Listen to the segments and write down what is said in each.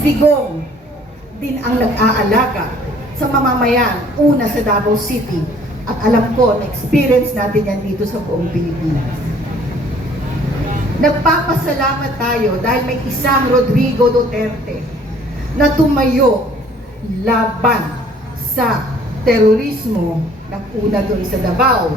Digong din ang nag-aalaga sa mamamayan, una sa Davao City. At alam ko, na-experience natin yan dito sa buong Pilipinas. Nagpapasalamat tayo dahil may isang Rodrigo Duterte na tumayo laban sa terorismo ng una doon sa Davao.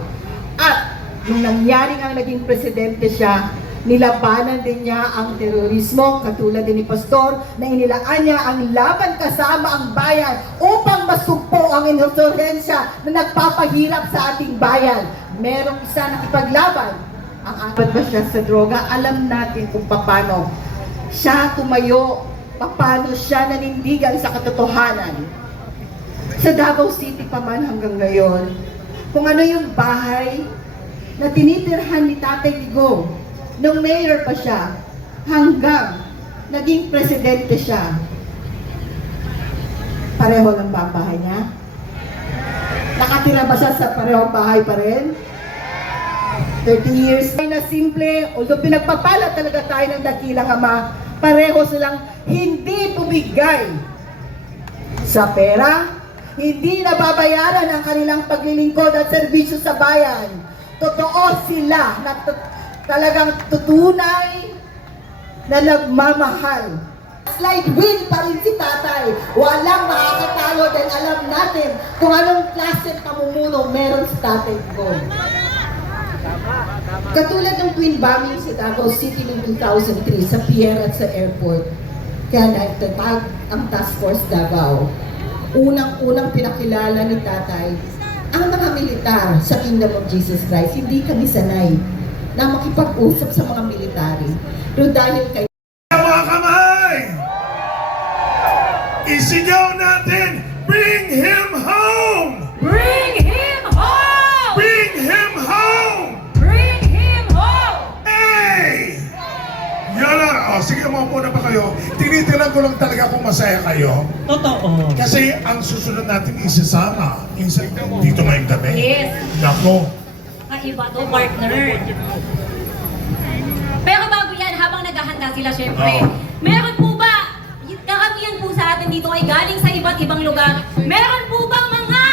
At nung nangyaring ang naging presidente siya, nilabanan din niya ang terorismo, katulad din ni Pastor, na inilaan niya ang laban kasama ang bayan upang masugpo ang insurhensya na nagpapahirap sa ating bayan. Merong isa na ipaglaban. Ang apat ba siya sa droga? Alam natin kung paano siya tumayo, paano siya nanindigan sa katotohanan. Sa Davao City pa man hanggang ngayon, kung ano yung bahay na tinitirhan ni Tatay Digong nung mayor pa siya, hanggang naging presidente siya, pareho lang ba ang bahay niya? Nakatira ba siya sa parehong bahay pa rin? 30 years na simple, although pinagpapala talaga tayo ng dakilang Ama, pareho silang hindi bumigay sa pera, hindi nababayaran ang kanilang paglilingkod at serbisyo sa bayan. Totoo sila na talagang tutunay na nagmamahal. Slight win pa rin si Tatay. Walang makakatalo dahil alam natin kung anong klase pamumuno meron si Tatay ko. Katulad ng twin bombing sa Davao City noong 2003 sa pier at sa airport, kaya nagtatag ang Task Force Davao. Unang-unang pinakilala ni Tatay ang mga militar sa Kingdom of Jesus Christ. Hindi kami sanay na makipag-usap sa mga military. Pero dahil kay mga kamay! Isigaw natin, bring him home! Bring him home! Bring him home! Bring him home! Hey! Yan lang. O, sige, maupo na ba kayo? Tinitilan ko lang talaga kung masaya kayo. Totoo. Kasi ang susunod natin isasama. Dito ngayong gabi. Yes. Nako. Kaiba to, partner. Pero bago yan, habang naghahanda sila, syempre, meron po ba, karamihan po sa atin dito ay galing sa iba't ibang lugar, meron po bang mga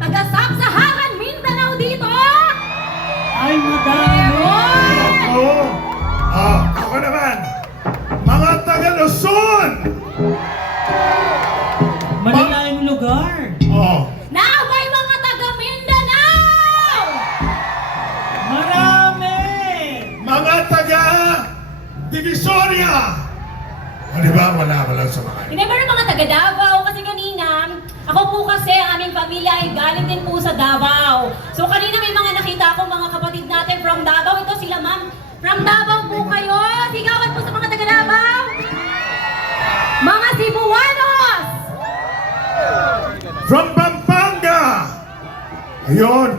taga-Sub-Saharan Mindanao dito? Ay, madami. Oo. Ako naman. Mga taga-Luzon. Malalayong lugar. Oh. Naaway mga taga-Mindanao! Marami. Mga taga-Divisoria. O, diba? Wala sa mga. Hindi, meron mga taga-Davao kasi kanina, ako po kasi, ang aming pamilya ay galing din po sa Davao. So kanina may mga nakita akong mga kapatid natin from Davao. Ito sila, ma'am. From Davao po kayo. Sigawan po sa mga taga-Davao. Mga Cebuanos! From Pampanga. Ayun.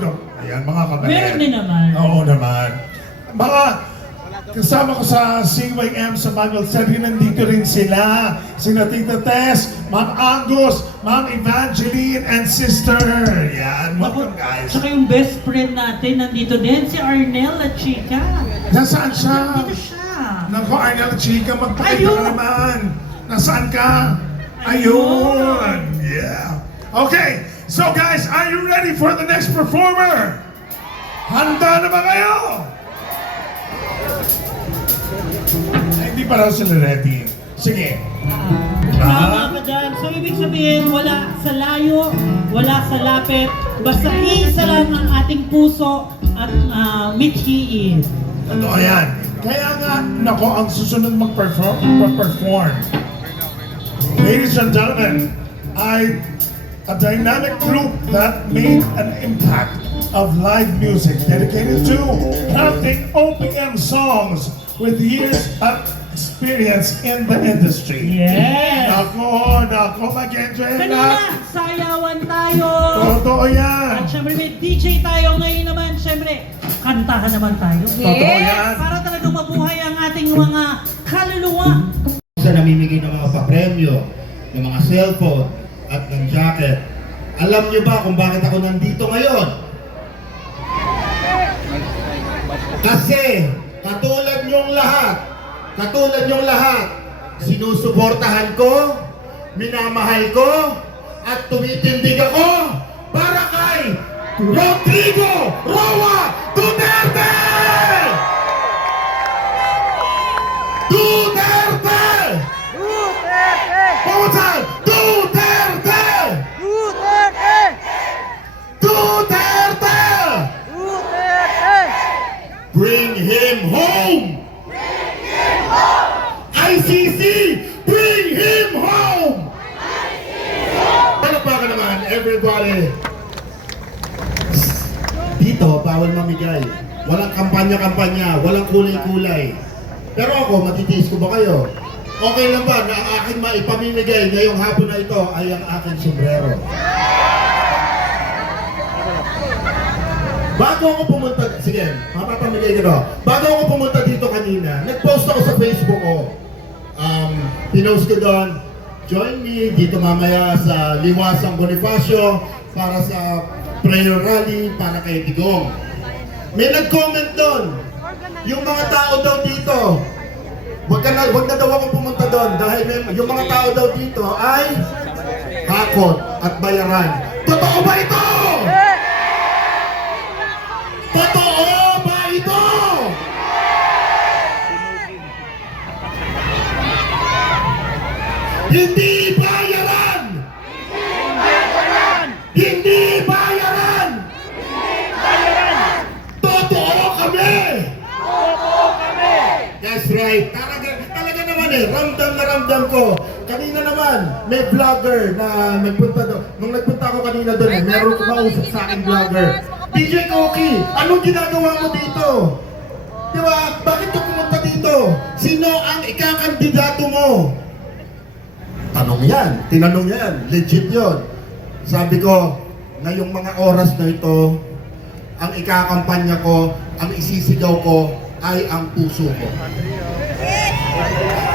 Ayan, mga kabayan. Meron din naman. Oo naman. Mga kasama ko sa CYM sa Manuel Sergio, nandito rin sila. Sina Tita Tess, Ma'am Angus, Ma'am Evangeline, and Sister. Yan, welcome guys. Tsaka yung best friend natin, nandito din, si Arnel at Chica. Nasaan siya? Nandito siya. Naku, Arnel Chica, magpakita Ayun! ka naman. Nasaan ka? Ayun! Yeah. Okay, so guys, are you ready for the next performer? Handa na ba kayo? Ay, hindi pa raw sila ready. Sige. Tama ka dyan. So, ibig sabihin, wala sa layo, wala sa lapit, basta isa lang ang ating puso at mithiin. Totoo yan. Kaya nga, nako, ang susunod mag-perform. Ladies and gentlemen, a dynamic group that made an impact of live music dedicated to crafting OPM songs with years of experience in the industry. Yes! Nako, mag-enjoy Kanina, na. sayawan tayo! Totoo yan. At syempre may DJ tayo ngayon naman, syempre, kantahan naman tayo. Totoo yan. Para talagang mabuhay ang ating mga kaluluwa. Sa namimigay ng mga papremyo, ng mga cellphone, at ng jacket. Alam niyo ba kung bakit ako nandito ngayon? Kasi, katulad niyong lahat, sinusuportahan ko, minamahal ko, at tumitindig ako para kay Rodrigo Roa Duterte! Duterte! One more time! Duterte! Duterte! Bring him home! ICC! Bring him home! Palakpakan naman, everybody! Dito, bawal mamigay. Walang kampanya-kampanya, walang kulay-kulay. Pero ako, matitiis ko ba kayo? Okay lang ba na ang aking maipamimigay ngayong hapon na ito ay ang aking sombrero? Bago ako pumunta, sige, mapapamigay ko to. Bago ako pumunta dito kanina, nag-post ako sa Facebook ko. Pinost ko doon, join me dito mamaya sa Liwasang Bonifacio para sa prayer rally para kay Digong. May nag-comment doon, yung mga tao daw dito, wag na daw ako pumunta doon dahil yung mga tao daw dito ay hakot at bayaran. Totoo ba ito? Totoo ba ito? Hindi bayaran! Hindi bayaran! Totoo kami! That's right. Talaga naman ramdam na ramdam ko. Kanina naman, may vlogger na nagpunta doon. Nung nagpunta ako kanina doon, meron kumausap sa akin vlogger. DJ Koki, anong ginagawa mo dito? Di ba? Bakit ka pumunta dito? Sino ang ikakandidato mo? Tanong yan. Tinanong yan. Legit yun. Sabi ko, ngayong mga oras na ito, ang ikakampanya ko, ang isisigaw ko, ay ang puso ko.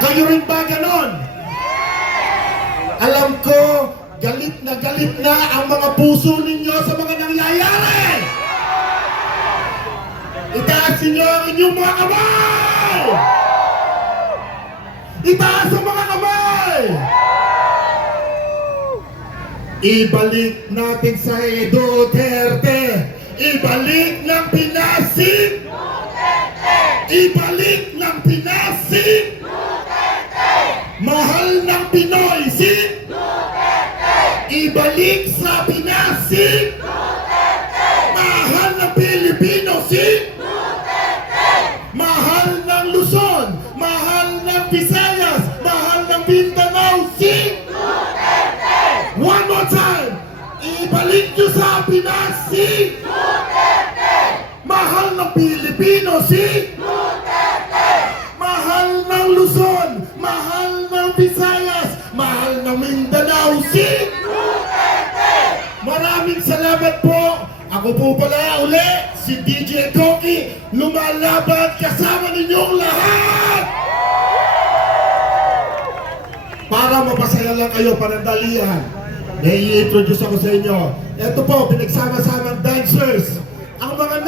Kayo rin ba ganon? Alam ko, galit na ang mga puso ninyo sa mga nangyayari! Itaas ninyo ang inyong mga kamay! Itaas ang mga kamay! Ibalik natin sa Duterte! Ibalik ng Pinasin! Ibalik ng Pinasin! Mahal ng Pinoy si ibalik sa Pinasin! Mahal ng Pilipino si mahal ng Luzon! Mahal ng Visayas! Mahal ng Mindanao si one more time! Ibalik nyo sa Pinasin! Mahal ng Pilipino si mahal ng Luzon! Mahal ng Visayas! Mahal ng Mindanao si Maraming salamat po! Ako po pala uli, si DJ Koki, lumalaban kasama ninyong lahat! Para mapasaya lang kayo, panandalian, may i-introduce ako sa inyo. Ito po, pinagsama-samang dancers, ang mga